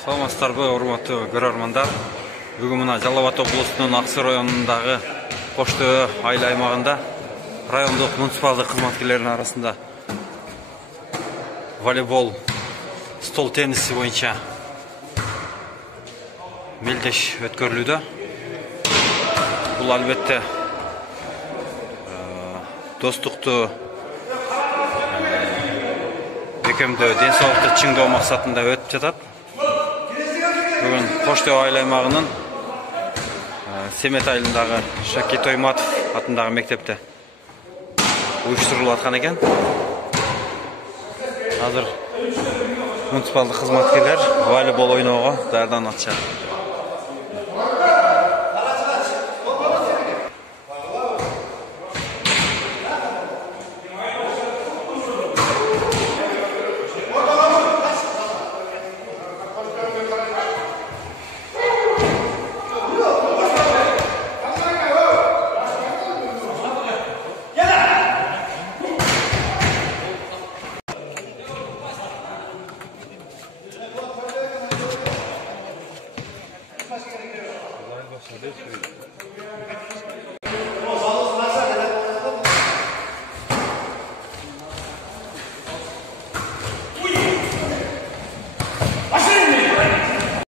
Саламатсыздарбы, урматтуу көрөрмандар. Бүгүн мына Жалал Абад облусунун Аксы районундагы Коштөө айыл аймагында райондук муниципалдык кызматкерлеринин арасында волейбол, стол тенниси боюнча мелдеш өткөрүлүүдө. Бул албетте достукту бекемдөө, ден соолукту чыңдоо максатында өтүп жатат. Бүгін Коштөө айыл аймагынын Семет айылындагы Шакит Тойматов атындагы мектепте уюштурулуп аткан экен. Азыр муниципалдык кызматкерлер волейбол ойноого даярданып атышат.